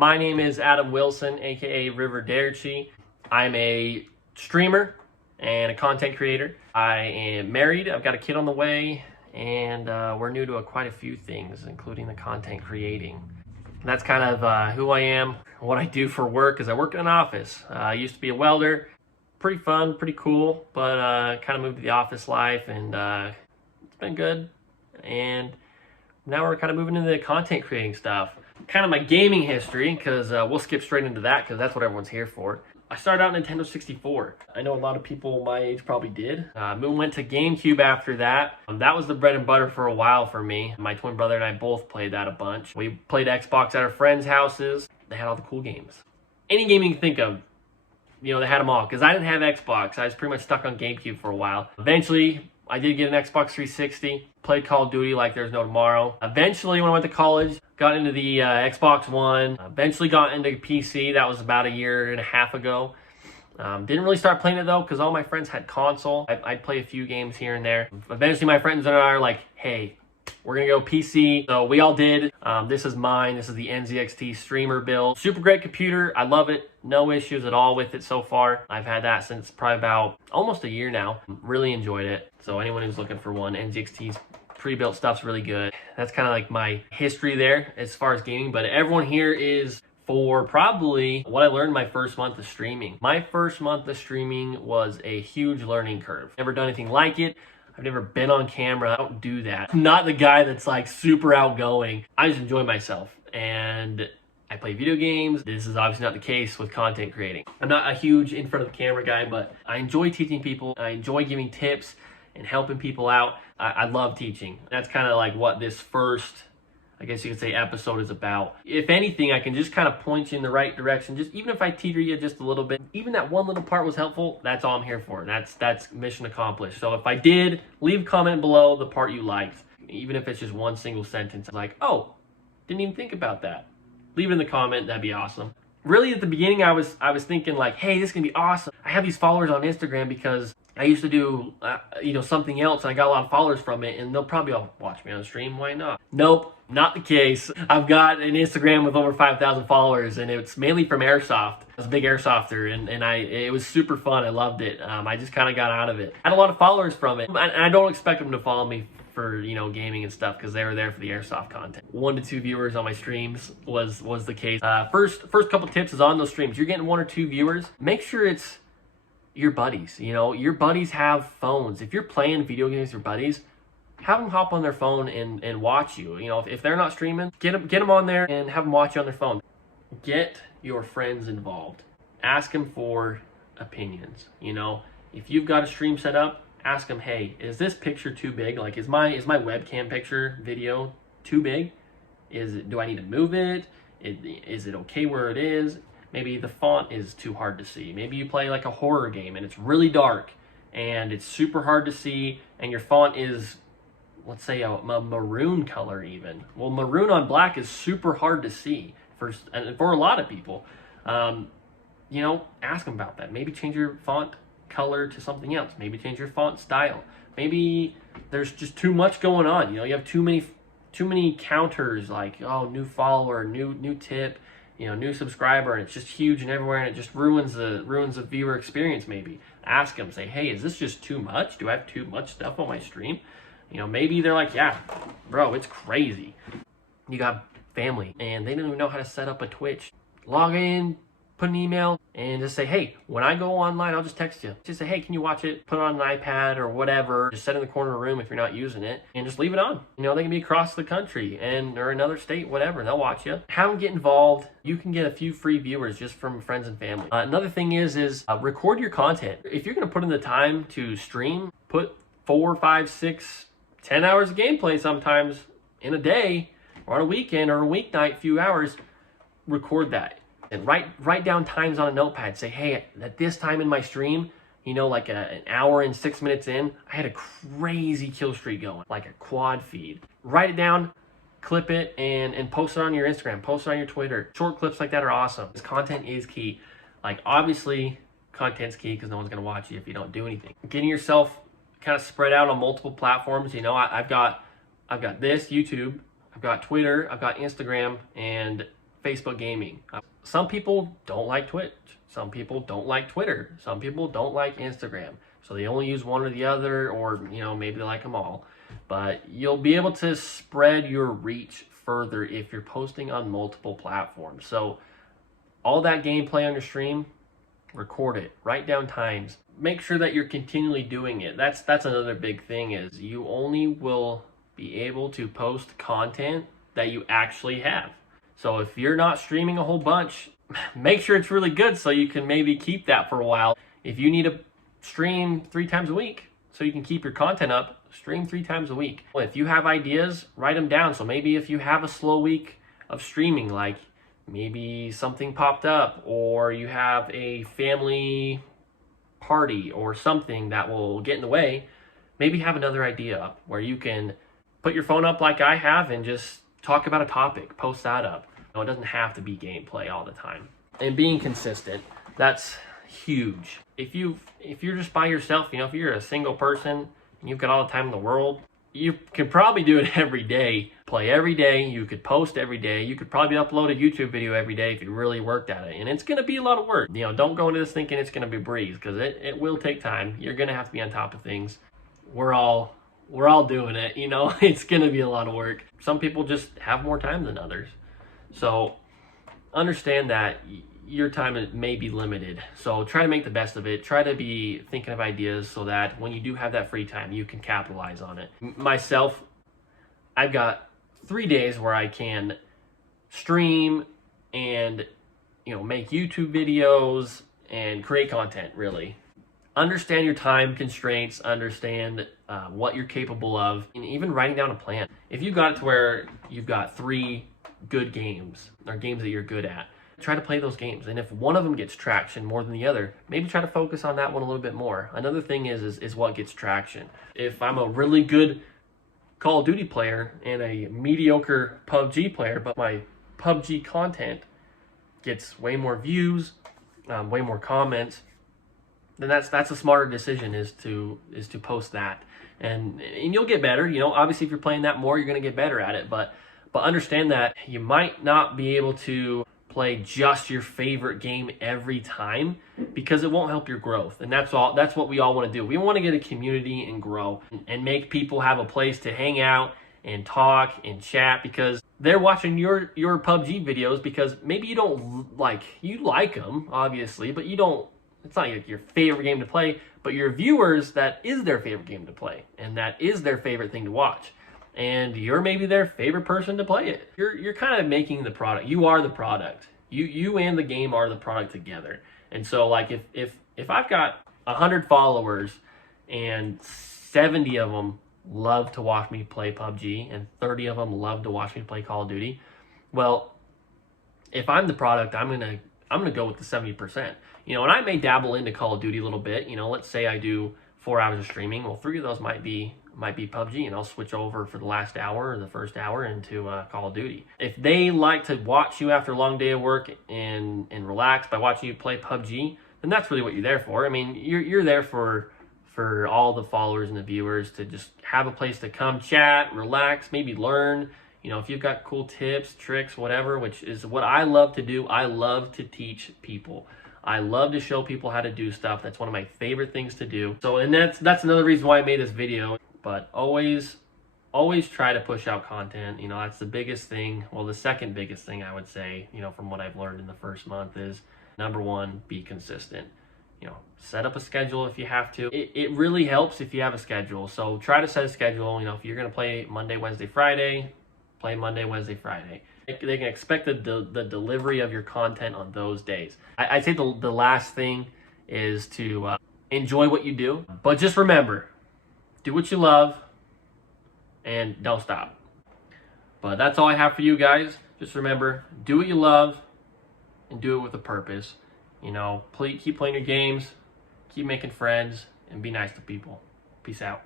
My name is Adam Wilson, aka River Derchi. I'm a streamer and a content creator. I am married, I've got a kid on the way, and we're new to quite a few things, including the content creating. That's kind of who I am, what I do for work, is I work in an office. I used to be a welder, pretty fun, pretty cool, but kind of moved to the office life, and it's been good. And now we're kind of moving into the content creating stuff. Kind of my gaming history, because we'll skip straight into that, because that's what everyone's here for. I started out Nintendo 64. I know a lot of people my age probably did. Went to GameCube after that. That was the bread and butter for a while for me. My twin brother and I both played that a bunch. We played Xbox at our friends' houses. They had all the cool games. Any game you can think of, you know, they had them all. Because I didn't have Xbox. I was pretty much stuck on GameCube for a while. Eventually, I did get an Xbox 360. Played Call of Duty like there's no tomorrow. Eventually, when I went to college, got into the Xbox One. Eventually got into PC. That was about a year and a half ago. Didn't really start playing it though, because all my friends had console. I'd play a few games here and there. Eventually, my friends and I are like, hey, we're gonna go PC. So we all did. This is mine. This is the NZXT streamer build. Super great computer. I love it. No issues at all with it so far. I've had that since probably about almost a year now. Really enjoyed it. So anyone who's looking for one, NZXT's pre-built stuff's really good. That's kind of like my history there as far as gaming. But everyone here is for probably what I learned my first month of streaming. My first month of streaming was a huge learning curve. Never done anything like it. I've never been on camera. I don't do that. I'm not the guy that's like super outgoing. I just enjoy myself, and I play video games. This is obviously not the case with content creating. I'm not a huge in front of the camera guy, but I enjoy teaching people. I enjoy giving tips and helping people out. I love teaching. That's kind of like what this first, I guess you could say, episode is about. If anything, I can just kind of point you in the right direction. Just even if I teeter you just a little bit, even that one little part was helpful, that's all I'm here for. That's mission accomplished. So if I did, leave a comment below the part you liked. Even if it's just one single sentence, like, oh, didn't even think about that. Leave it in the comment, that'd be awesome. Really, at the beginning, I was thinking like, hey, this is gonna be awesome. I have these followers on Instagram because I used to do, something else, and I got a lot of followers from it, and they'll probably all watch me on stream. Why not? Nope, not the case. I've got an Instagram with over 5,000 followers, and it's mainly from Airsoft. I was a big Airsofter, and it was super fun. I loved it. I just kind of got out of it. I had a lot of followers from it, and I don't expect them to follow me for gaming and stuff, because they were there for the Airsoft content. 1 to 2 viewers on my streams was the case. First couple tips is on those streams. You're getting 1 or 2 viewers. Make sure it's your buddies. Your buddies have phones. If you're playing video games with your buddies, have them hop on their phone and watch you. If they're not streaming, get them on there and have them watch you on their phone. Get your friends involved. Ask them for opinions. If you've got a stream set up, ask them, hey, is this picture too big? Like, is my webcam picture video too big? Do I need to move it? Is it okay where it is? Maybe the font is too hard to see. Maybe you play like a horror game and it's really dark and it's super hard to see, and your font is, let's say, a maroon color even. Well, maroon on black is super hard to see for a lot of people. Ask them about that. Maybe change your font color to something else. Maybe change your font style. Maybe there's just too much going on. You have too many counters, like, oh, new follower, new tip, new subscriber, and it's just huge and everywhere, and it just ruins the viewer experience. Maybe ask them, say, hey, is this just too much? Do I have too much stuff on my stream? Maybe they're like, yeah, bro, it's crazy. You got family and they don't even know how to set up a Twitch. Log in, put an email, and just say, hey, when I go online, I'll just text you. Just say, hey, can you watch it? Put it on an iPad or whatever. Just set it in the corner of the room if you're not using it, and just leave it on. They can be across the country or another state, whatever, and they'll watch you. Have them get involved. You can get a few free viewers just from friends and family. Another thing is record your content. If you're going to put in the time to stream, put 4, 5, 6, 10 hours of gameplay sometimes in a day or on a weekend or a weeknight, few hours. Record that. And write down times on a notepad. Say, hey, at this time in my stream, like an hour and 6 minutes in, I had a crazy kill streak going, like a quad feed. Write it down, clip it, and post it on your Instagram, post it on your Twitter. Short clips like that are awesome. This content is key. Like, obviously, content's key because no one's going to watch you if you don't do anything. Getting yourself kind of spread out on multiple platforms. I've got this, YouTube, I've got Twitter, I've got Instagram, and Facebook gaming. Some people don't like Twitch. Some people don't like Twitter. Some people don't like Instagram. So they only use one or the other, or maybe they like them all. But you'll be able to spread your reach further if you're posting on multiple platforms. So all that gameplay on your stream, record it, write down times, make sure that you're continually doing it. That's another big thing, is you only will be able to post content that you actually have. So if you're not streaming a whole bunch, make sure it's really good so you can maybe keep that for a while. If you need to stream 3 times a week so you can keep your content up, stream 3 times a week. If you have ideas, write them down. So maybe if you have a slow week of streaming, like maybe something popped up, or you have a family party or something that will get in the way, maybe have another idea up where you can put your phone up like I have and just talk about a topic, post that up. It doesn't have to be gameplay all the time. And being consistent, that's huge. If you're just by yourself, if you're a single person and you've got all the time in the world, you can probably do it every day. Play every day. You could post every day. You could probably upload a YouTube video every day if you really worked at it. And it's going to be a lot of work. Don't go into this thinking it's going to be a breeze, because it will take time. You're going to have to be on top of things. We're all doing it. It's going to be a lot of work. Some people just have more time than others. So understand that your time may be limited. So try to make the best of it. Try to be thinking of ideas so that when you do have that free time, you can capitalize on it. Myself, I've got 3 days where I can stream and make YouTube videos and create content. Really understand your time constraints, understand what you're capable of, and even writing down a plan. If you got it to where you've got 3 good games, or games that you're good at, try to play those games. And if one of them gets traction more than the other, maybe try to focus on that one a little bit more. Another thing is what gets traction. If I'm a really good Call of Duty player and a mediocre PUBG player, but my PUBG content gets way more views, way more comments, then that's a smarter decision, is to post that. And you'll get better. Obviously if you're playing that more, you're going to get better at it. But understand that you might not be able to play just your favorite game every time, because it won't help your growth. And that's what we all want to do. We want to get a community and grow and make people have a place to hang out and talk and chat, because they're watching your PUBG videos because maybe you like them, obviously, but it's not like your favorite game to play, but your viewers, that is their favorite game to play, and that is their favorite thing to watch. And you're maybe their favorite person to play it. You're kind of making the product. You are the product. You and the game are the product together. And so like if I've got 100 followers and 70 of them love to watch me play PUBG and 30 of them love to watch me play Call of Duty, well, if I'm the product, I'm gonna go with the 70%. And I may dabble into Call of Duty a little bit. Let's say I do 4 hours of streaming. Well, 3 of those might be PUBG, and I'll switch over for the last hour or the first hour into Call of Duty. If they like to watch you after a long day of work and relax by watching you play PUBG, then that's really what you're there for. I mean, you're there for all the followers and the viewers to just have a place to come chat, relax, maybe learn. If you've got cool tips, tricks, whatever, which is what I love to do. I love to teach people. I love to show people how to do stuff. That's one of my favorite things to do. So, and that's another reason why I made this video. But always try to push out content. That's the biggest thing. Well, the second biggest thing I would say, from what I've learned in the first month, is number 1, be consistent. Set up a schedule if you have to. It really helps if you have a schedule. So try to set a schedule. If you're going to play Monday, Wednesday, Friday, play Monday, Wednesday, Friday. They can expect the delivery of your content on those days. I'd say the last thing is to enjoy what you do. But just remember, do what you love and don't stop. But that's all I have for you guys. Just remember, do what you love and do it with a purpose. Keep playing your games, keep making friends, and be nice to people. Peace out.